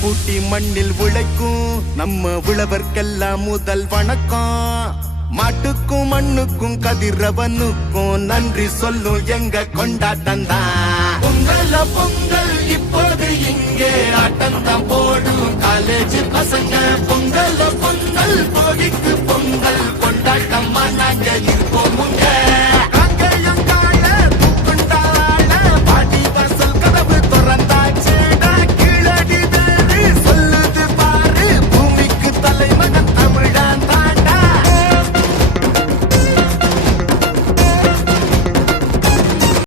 பூட்டி மண்ணில் உழைக்கும் நம்ம உழவர்க்கெல்லாம் முதல் வணக்கம். மாட்டுக்கும் மண்ணுக்கும் கதிரவனுக்கும் நன்றி சொல்லும் எங்க கொண்டாட்டம் தான். பொங்கல் பொங்கல் இப்போது இங்கே ஆட்டம் தான் போடும் காலேஜ் பசங்க. பொங்கல் பொங்கல் போகிக்கு பொங்கல் கொண்டாட்டமா நாங்க